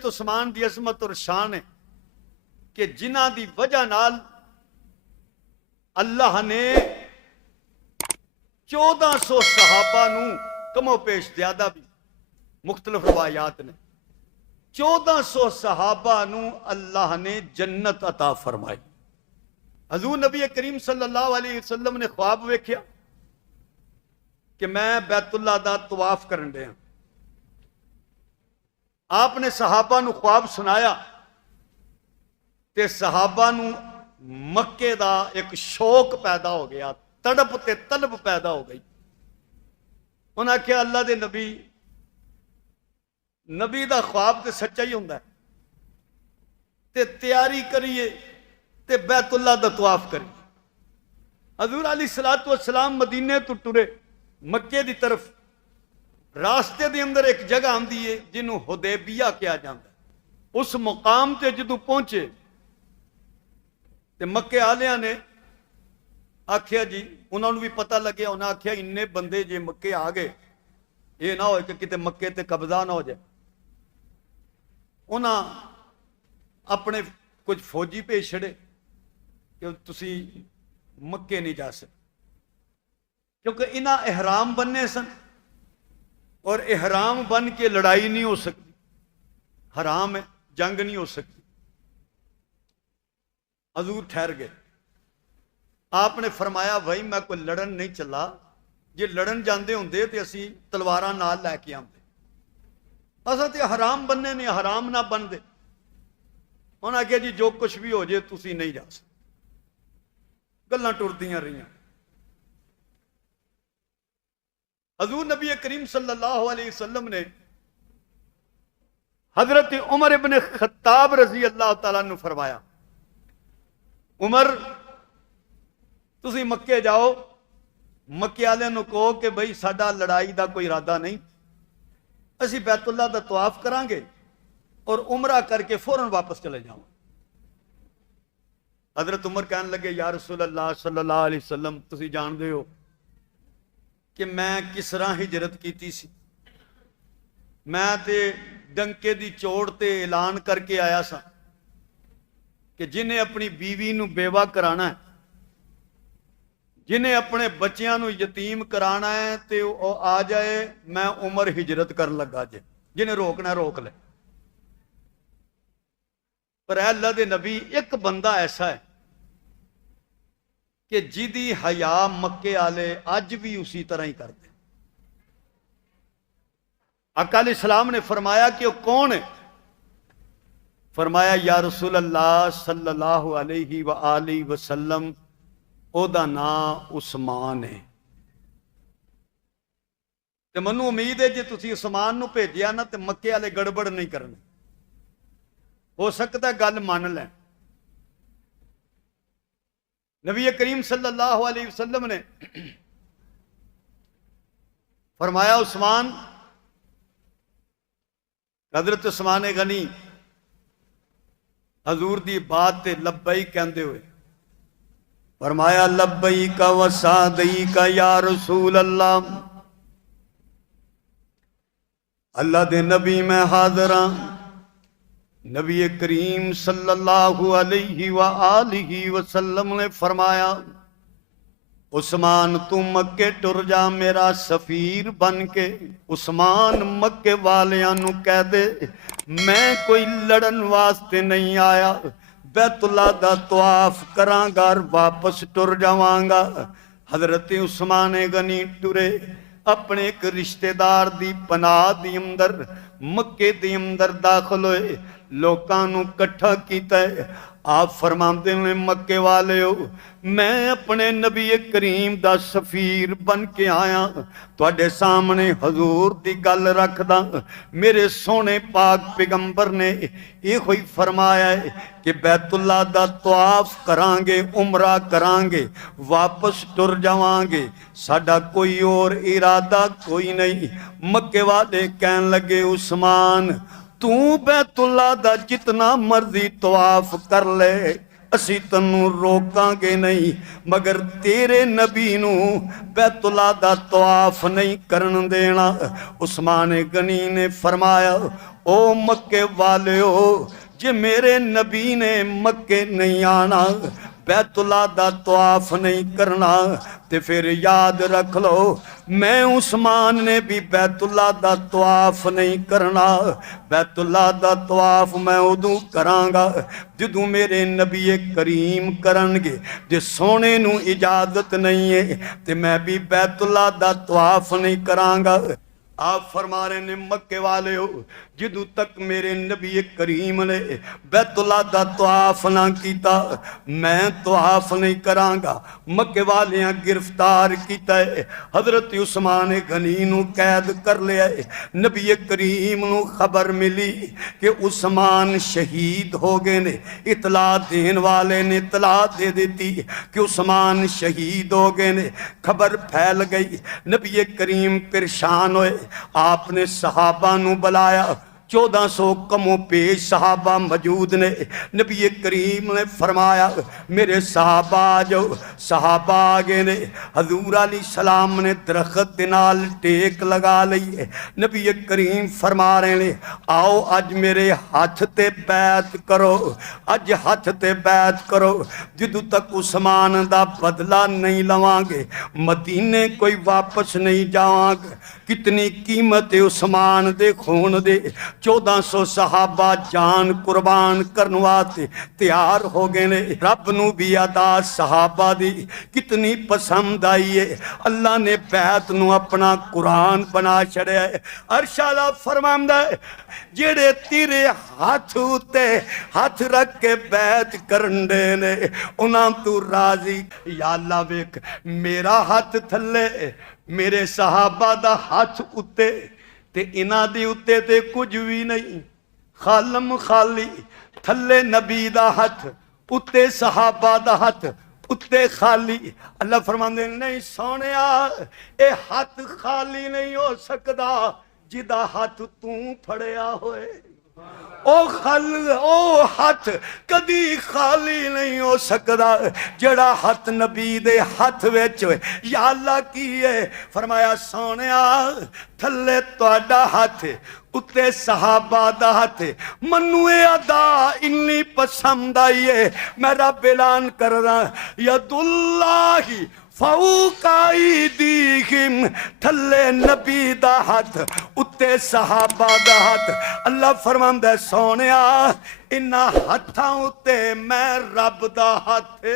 حضرت عثمان دی عظمت اور شان ہے کہ جنہ دی وجہ نال اللہ نے 1400 صحابہ نو کم و پیش زیادہ بھی مختلف روایات نے 1400 صحابہ نو اللہ نے جنت عطا فرمائی. حضور نبی کریم صلی اللہ علیہ وسلم نے خواب ویکھیا کہ میں بیت اللہ دا طواف کرن دیا. آپ نے صحابہ نو خواب سنایا تے صحابہ نو مکے دا ایک شوق پیدا ہو گیا, تڑپ تے طلب پیدا ہو گئی. انہاں کہا اللہ دے نبی دا خواب تے سچا ہی ہوندا ہے تے تیاری کریے تے بیت اللہ دا طواف کریے. حضور علیہ الصلوۃ والسلام مدینے تو ٹرے مکے دی طرف. راستے دے اندر ایک جگہ آندی ہے جنوں حدیبیہ کہا جاندا ہے. اس مقام تے جدوں پہنچے تے مکے آلیاں نے آکھیا جی, انہوں نے بھی پتہ لگیا, انہوں نے آکھیا اننے بندے جے مکے آ گئے یہ نہ ہوئے کہ کتے مکے تے قبضہ نہ ہو جائے. انہاں اپنے کچھ فوجی بھیج چھڑے کہ تسی مکے نہیں جا سکتے, کیونکہ انہاں احرام بننے سن اور احرام بن کے لڑائی نہیں ہو سکتی, حرام ہے, جنگ نہیں ہو سکتی. حضور ٹھہر گئے. آپ نے فرمایا بھائی میں کوئی لڑن نہیں چلا, جے لڑن جاندے ہوندے تے اسی تلواراں نال لے کے آندے, اساں تے حرام بننے نے, حرام نہ بن دے. انہاں کہا جی جو کچھ بھی ہو جائے تسی نہیں جا سکتے. گلاں ٹردیاں رہیاں. حضور نبی کریم صلی اللہ علیہ وسلم نے حضرت عمر ابن خطاب رضی اللہ تعالیٰ نے فرمایا, عمر تسی مکے جاؤ, مکے والے نو کہو کہ بھئی ساڈا لڑائی دا کوئی ارادہ نہیں, اسی بیت اللہ دا طواف کران گے اور عمرہ کر کے فوراً واپس چلے جاؤں. حضرت عمر کہنے لگے یا رسول اللہ صلی اللہ علیہ وسلم تسی جان دے ہو کہ میں کس طرح ہجرت کیتی سی, میں تے ڈنکے دی چوڑ تے اعلان کر کے آیا سا کہ جنہیں اپنی بیوی نو بیوہ کرانا ہے, جنہیں اپنے بچیاں نو یتیم کرانا ہے تے او آ جائے, میں عمر ہجرت کر لگا جے, جنہیں روکنا روک لے. پر اے اللہ دے نبی ایک بندہ ایسا ہے کہ جدی حیا مکے آلے آج بھی اسی طرح ہی کرتے. آقا علیہ السلام نے فرمایا کہ وہ کون ہے؟ فرمایا یا رسول اللہ صلی اللہ علیہ وآلہ وسلم او دا نام عثمان ہے. تے منو امید ہے جے تسی عثمان نو بھیجیا نا تے مکے والے گڑبڑ نہیں کرنے, ہو سکتا ہے گل مان لیں. نبی کریم صلی اللہ علیہ وسلم نے فرمایا عثمان, حضرت عثمان غنی حضور دی بات تے لبیک کہندے ہوئے فرمایا لبیک و سعدیک یا رسول اللہ. اللہ دے نبی میں حاضر ہاں. نبی کریم صلی اللہ علیہ وآلہ وسلم نے فرمایا عثمان تو مکے ٹر جا میرا سفیر بن کے. عثمان مکے والیاں نو کہہ دے میں کوئی لڑن واسطے نہیں آیا, بیت اللہ دا طواف کراں گا اور واپس ٹر جاواں گا. حضرت عثمان غنی ٹرے اپنے ایک رشتہ دار دی پناہ دی اندر مکے دی اندر داخل ہوئے, لوکاں نو کٹھا کیتا ہے. آپ فرماندے ہیں مکے والے ہو میں اپنے نبی کریم دا سفیر بن کے آیا, تواڈے سامنے حضور دی گل رکھدا. میرے سونے پاک پیغمبر نے یہ ہوئی فرمایا ہے کہ بیت اللہ دا طواف کران گے, عمرہ کران گے, واپس ٹر جاواں گے, ساڈا کوئی اور ارادہ کوئی نہیں. مکے والے کہن لگے عثمان تو بیت اللہ دا جتنا مرضی طواف کر لے, اسی تنوں روکاں گے نہیں مگر تیرے نبی نو بیت اللہ دا طواف نہیں کرن دینا۔ عثمان غنی نے فرمایا او مکے والیو جے میرے نبی نے مکے نہیں آنا بیت اللہ دا طواف نہیں کرنا تے پھر یاد رکھ لو میں عثمان نے بھی بیت اللہ دا طواف نہیں کرنا۔ بیت اللہ دا طواف میں ادوں کرانگا جدوں میرے نبی کریم کرنگے جے سونے نو اجازت نہیں ہے تے میں بھی بیت اللہ دا طواف نہیں کرانگا۔ آپ فرما رہے ہیں مکے والے ہو جدوں تک میرے نبی کریم نے بیت اللہ دا طواف نہ کیتا میں طواف نہیں کرانگا۔ مکے والیاں گرفتار کیتا ہے، حضرت عثمان غنی نو قید کر لیا ہے۔ نبی کریم نو خبر ملی کہ عثمان شہید ہو گئے نے، اطلاع دین والے نے اطلاع دے دیتی کہ عثمان شہید ہو گئے نے۔ خبر پھیل گئی، نبی کریم پریشان ہوئے، آپ نے صحابہ نو بلایا، 1400 کم و پیش صحابہ موجود نے۔ نبی کریم نے فرمایا میرے صحابہ آ جاؤ، صحابہ آگے نے۔ حضور علیہ السلام نے درخت دنال ٹیک لگا لئیے۔ نبی کریم فرما رہے ہیں آؤ اج میرے ہاتھ تے بیعت کرو، اج ہاتھ تے بیعت کرو، جدو تک عثمان دا بدلہ نہیں لوانگے مدینے کوئی واپس نہیں جاوانگے۔ کتنی قیمت عثمان دے خون دے، 1400 صحابہ جان قربان کرنواتے تیار ہو گئے نے۔ رب نو بھی ادا صحابہ دی کتنی پسند آئی ہے، اللہ نے بیعت نو اپنا قرآن بنا چھڑے ہے۔ ارشالہ فرماندہ ہے جیڑے تیرے ہاتھ ہوتے ہاتھ رکھ کے بیعت کرندے نے انہاں تو راضی۔ یا اللہ ویک میرا ہاتھ تھلے میرے صحابہ دا ہاتھ اتے تے انہاں دی اتے تے کچھ بھی نہیں، خالم خالی، تھلے نبی دا ہاتھ اتے صحابہ دا ہاتھ اتے خالی۔ اللہ فرماندے نہیں سونیا اے ہاتھ خالی نہیں ہو سکدا جدا ہاتھ پھڑیا ہوئے۔ او ہاتھ کدی خالی نہیں ہو سکدا جڑا ہاتھ نبی دے ہاتھ وچ ہوئے۔ یا اللہ کی ہے فرمایا سونیا تھلے تہاڈا ہاتھ اتے صحابہ دا ہاتھ، منو اے ادا انی پسند آئی ہے میں رب اعلان کر رہا ید اللہ فوق ایدیہم، تھلے نبی دا ہاتھ اتے صحابہ دا ہاتھ۔ اللہ فرماندہ ہے سونیا انہاں ہتھاں اتے میں رب دا ہاتھ